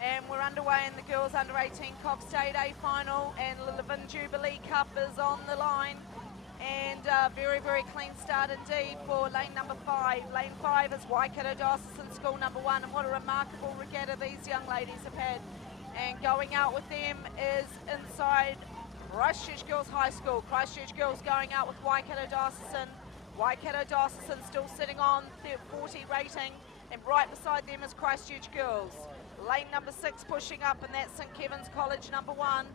And we're underway in the girls under 18 Cox State A final, and Livin Jubilee Cup is on the line. And very, very clean start indeed for lane number 5. Lane 5 is Waikato Diocesan School number 1, and what a remarkable regatta these young ladies have had. And going out with them is inside Christchurch Girls High School. Christchurch Girls going out with Waikato Diocesan. Waikato Diocesan still sitting on 40 rating, and right beside them is Christchurch Girls. Lane number 6 pushing up, and that's St Kevin's College number 1.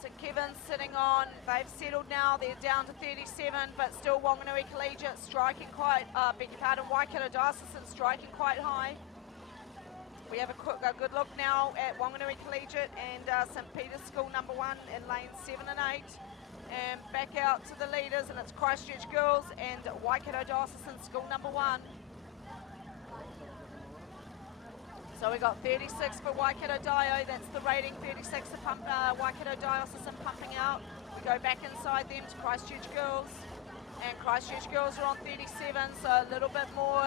St Kevin's sitting on, they've settled now, they're down to 37, but still Wanganui Collegiate striking quite, beg your pardon, Waikato Diocesan striking quite high. We have a good look now at Wanganui Collegiate and St Peter's School number 1 in lanes 7 and 8. And back out to the leaders, and it's Christchurch Girls and Waikato Diocesan School number 1. So we got 36 for Waikato Dio, that's the rating, 36 for Waikato Diocesan pumping out. We go back inside them to Christchurch Girls, and Christchurch Girls are on 37, so a little bit more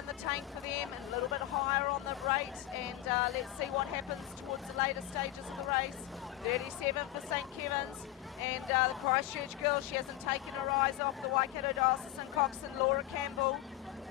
in the tank for them, and a little bit higher on the rate, and let's see what happens towards the later stages of the race. 37 for St Kevin's, and the Christchurch Girls, she hasn't taken her eyes off the Waikato Diocesan Coxon, Laura Campbell,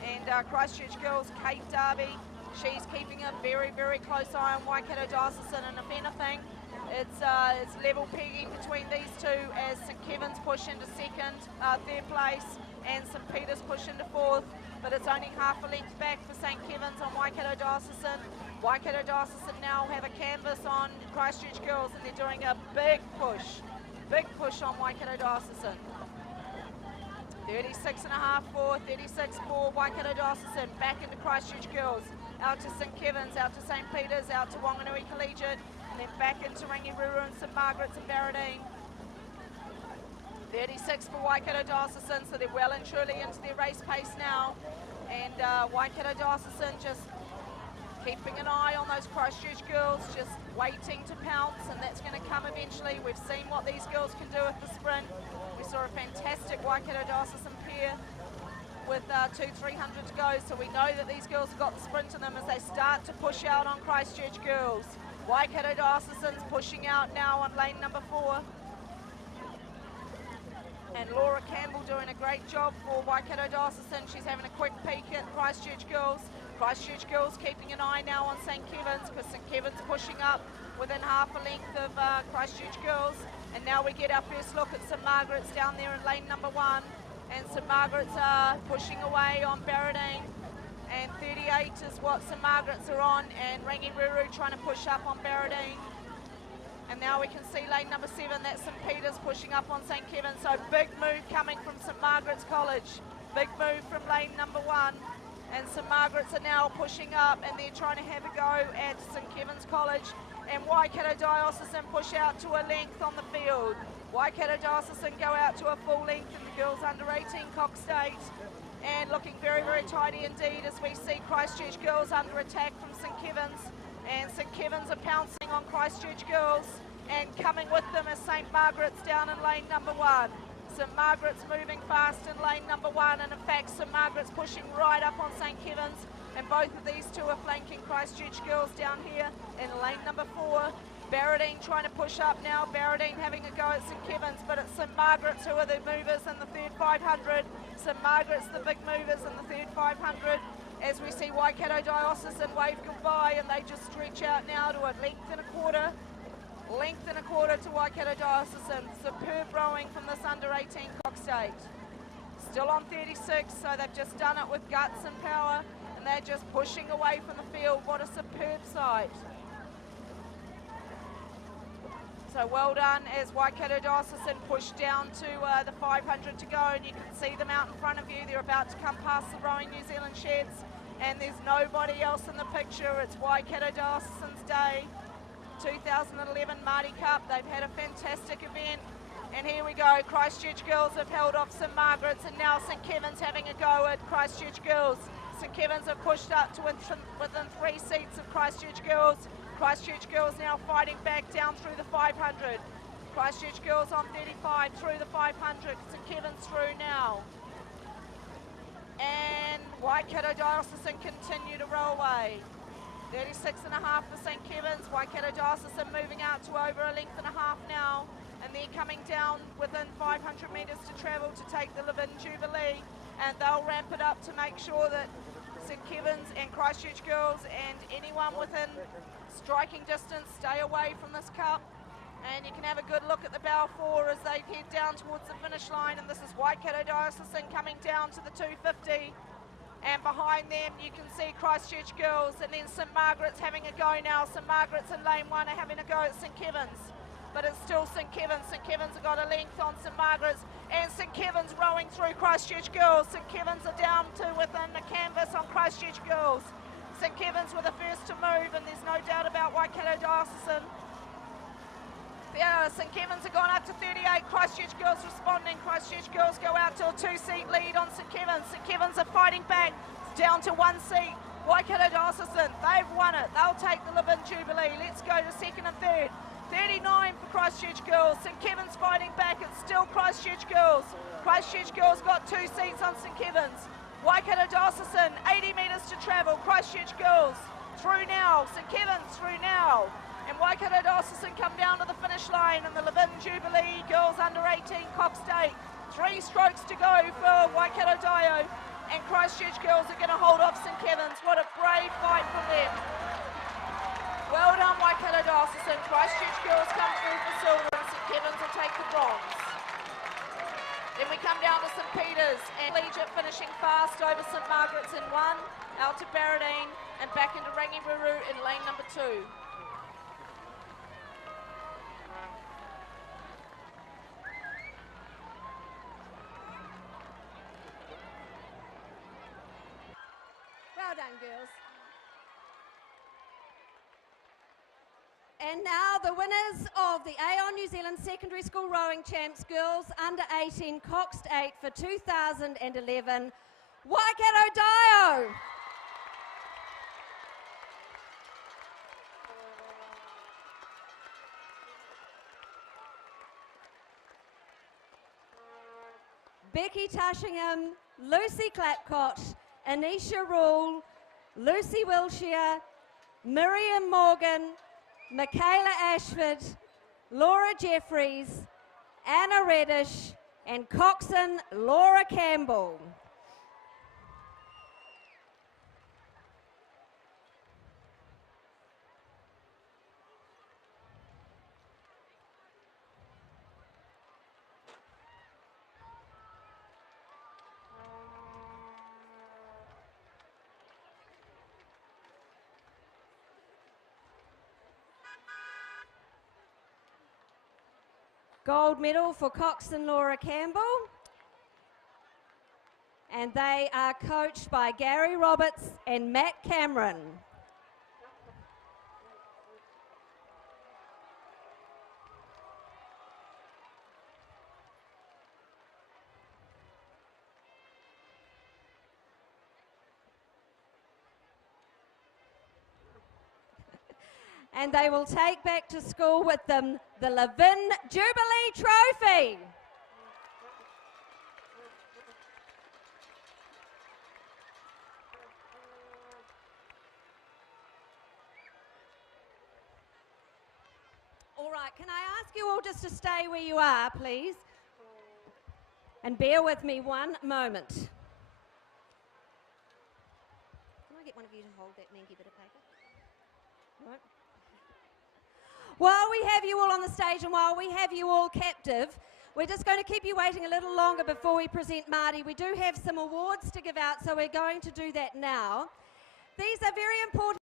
and Christchurch Girls, Kate Darby. She's keeping a very, very close eye on Waikato Diocesan, and if anything, it's level pegging between these two as St Kevin's push into third place, and St Peter's push into 4th, but it's only half a length back for St Kevin's on Waikato Diocesan. Waikato Diocesan now have a canvas on Christchurch Girls, and they're doing a big push on Waikato Diocesan. 36.5 for, 36 for Waikato Diocesan, back into Christchurch Girls. Out to St Kevin's, out to St Peter's, out to Wanganui Collegiate, and then back into Rangiruru and St Margaret's and Barradine. 36 for Waikato Diocesan, so they're well and truly into their race pace now. And Waikato Diocesan just keeping an eye on those Christchurch girls, just waiting to pounce, and that's going to come eventually. We've seen what these girls can do at the sprint. We saw a fantastic Waikato Diocesan pair with 200-300 to go, so we know that these girls have got the sprint in them as they start to push out on Christchurch Girls. Waikato Diocesan's pushing out now on lane number 4. And Laura Campbell doing a great job for Waikato Diocesan. She's having a quick peek at Christchurch Girls. Christchurch Girls keeping an eye now on St Kevin's, because St Kevin's pushing up within half a length of Christchurch Girls. And now we get our first look at St Margaret's down there in lane number 1. And St Margaret's are pushing away on Barradine, and 38 is what St Margaret's are on, and Rangiruru trying to push up on Barradine. And now we can see lane number 7, that's St Peter's pushing up on St Kevin's. So big move coming from St Margaret's College, big move from lane number 1, and St Margaret's are now pushing up, and they're trying to have a go at St Kevin's College. And Waikato Diocesan push out to a length on the field. Waikato Diocesan go out to a full length in the girls under 18 Cox State, and looking very, very tidy indeed as we see Christchurch Girls under attack from St Kevin's, and St Kevin's are pouncing on Christchurch Girls, and coming with them is St Margaret's down in lane number 1. St Margaret's moving fast in lane number 1, and in fact St Margaret's pushing right up on St Kevin's, and both of these two are flanking Christchurch Girls down here in lane number 4. Barradine trying to push up now, Barradine having a go at St Kevin's, but it's St Margaret's who are the movers in the third 500. St Margaret's the big movers in the third 500, as we see Waikato Diocesan wave goodbye, and they just stretch out now to a length and a quarter to Waikato Diocesan. Superb rowing from this under 18 Cox State. Still on 36, so they've just done it with guts and power, and they're just pushing away from the field. What a superb sight. So well done as Waikato Diocesan push down to the 500 to go, and you can see them out in front of you. They're about to come past the Rowing New Zealand sheds, and there's nobody else in the picture. It's Waikato Diocesan's day. 2011 Māori Cup. They've had a fantastic event, and here we go. Christchurch Girls have held off St Margaret's, and now St Kevin's having a go at Christchurch Girls. St Kevin's have pushed up to within 3 seats of Christchurch Girls. Christchurch Girls now fighting back down through the 500. Christchurch Girls on 35 through the 500. St Kevin's through now. And Waikato Diocesan continue to roll away. 36.5 for St. Kevin's. Waikato Diocesan moving out to over a length and a half now. And they're coming down within 500 metres to travel to take the Levin Jubilee. And they'll ramp it up to make sure that St. Kevin's and Christchurch Girls and anyone within striking distance stay away from this cup. And you can have a good look at the Balfour as they head down towards the finish line. And this is Waikato Diocesan coming down to the 250. And behind them you can see Christchurch Girls, and then St. Margaret's having a go now. St. Margaret's in lane 1 are having a go at St. Kevin's. But it's still St. Kevin's. St. Kevin's have got a length on St. Margaret's. And St. Kevin's rowing through Christchurch Girls. St. Kevin's are down to within the canvas on Christchurch Girls. St. Kevin's were the first to move, and there's no doubt about Waikato Diocesan. St. Kevin's have gone up to 38. Christchurch Girls responding. Christchurch Girls go out to a 2-seat lead on St. Kevin's. St. Kevin's are fighting back. It's down to 1 seat. Waikato Diocesan, they've won it. They'll take the Levin Jubilee. Let's go to second and third. 39 for Christchurch Girls. St. Kevin's fighting back. It's still Christchurch Girls. Christchurch Girls got 2 seats on St. Kevin's. Waikato Diocesan, 80 metres to travel. Christchurch Girls through now. St. Kevin's through now. And Waikato Diocesan come down to the finish line, and the Levin Jubilee Girls under 18 Cox State. 3 strokes to go for Waikato Dio, and Christchurch Girls are going to hold off St. Kevin's. What a brave fight from them. Well done, Waikato Diocesan. Christchurch Girls come through for silver, and St. Kevin's will take the bronze. Then we come down to St. Peter's, and Collegiate finishing fast over St. Margaret's in 1, out to Barradine, and back into Rangiburu in lane number 2. Well done, girls. And now the winners of the Aon New Zealand Secondary School Rowing Champs Girls under 18 Cox State for 2011, Waikato Dio. Becky Tushingham, Lucy Clapcott, Anisha Rule, Lucy Wilshire, Miriam Morgan, Michaela Ashford, Laura Jeffries, Anna Reddish, and coxswain Laura Campbell. Gold medal for coxswain Laura Campbell. And they are coached by Gary Roberts and Matt Cameron. And they will take back to school with them the Levin Jubilee Trophy. All right, can I ask you all just to stay where you are, please? And bear with me one moment. Can I get one of you to hold that manky bit of paper? All right. While we have you all on the stage and while we have you all captive, we're just going to keep you waiting a little longer before we present Marty. We do have some awards to give out, so we're going to do that now. These are very important.